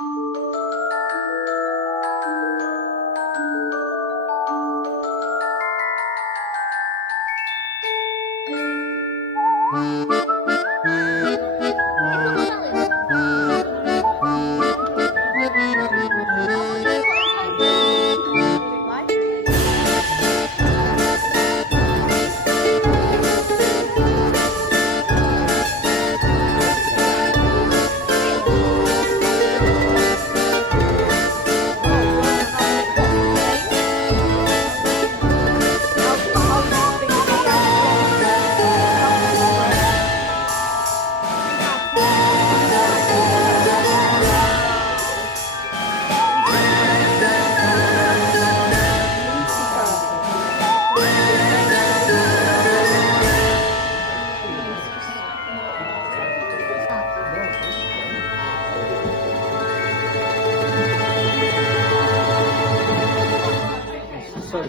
So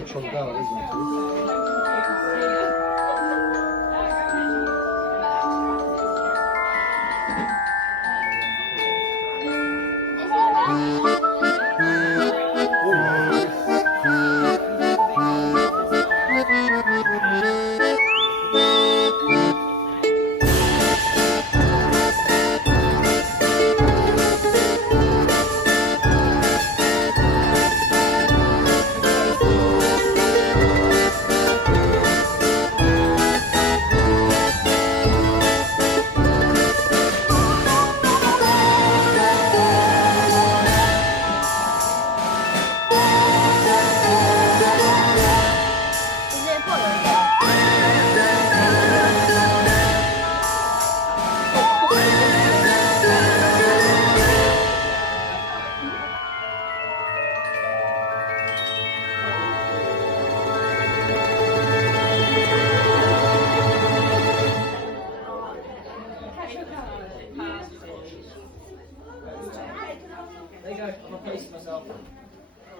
chugged out, isn't it? There you go, I'm replacing myself.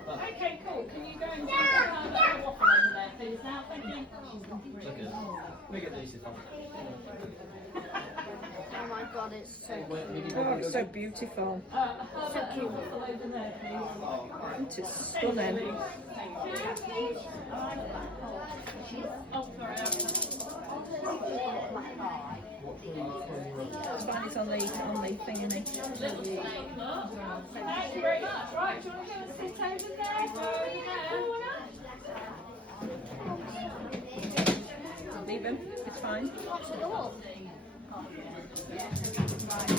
Okay, cool. Can you go and do a waffle over there, please, now? Thank you. Okay. We get these in. Oh my god, it's so cute. Oh, it's so beautiful. So cute. Waffle over there, please. It is stunning. Oh, sorry. It's fine, it's on the thingy. Thank you very much. Right, do you want to go and sit over there? Leave him, it's fine. What's the door? Right.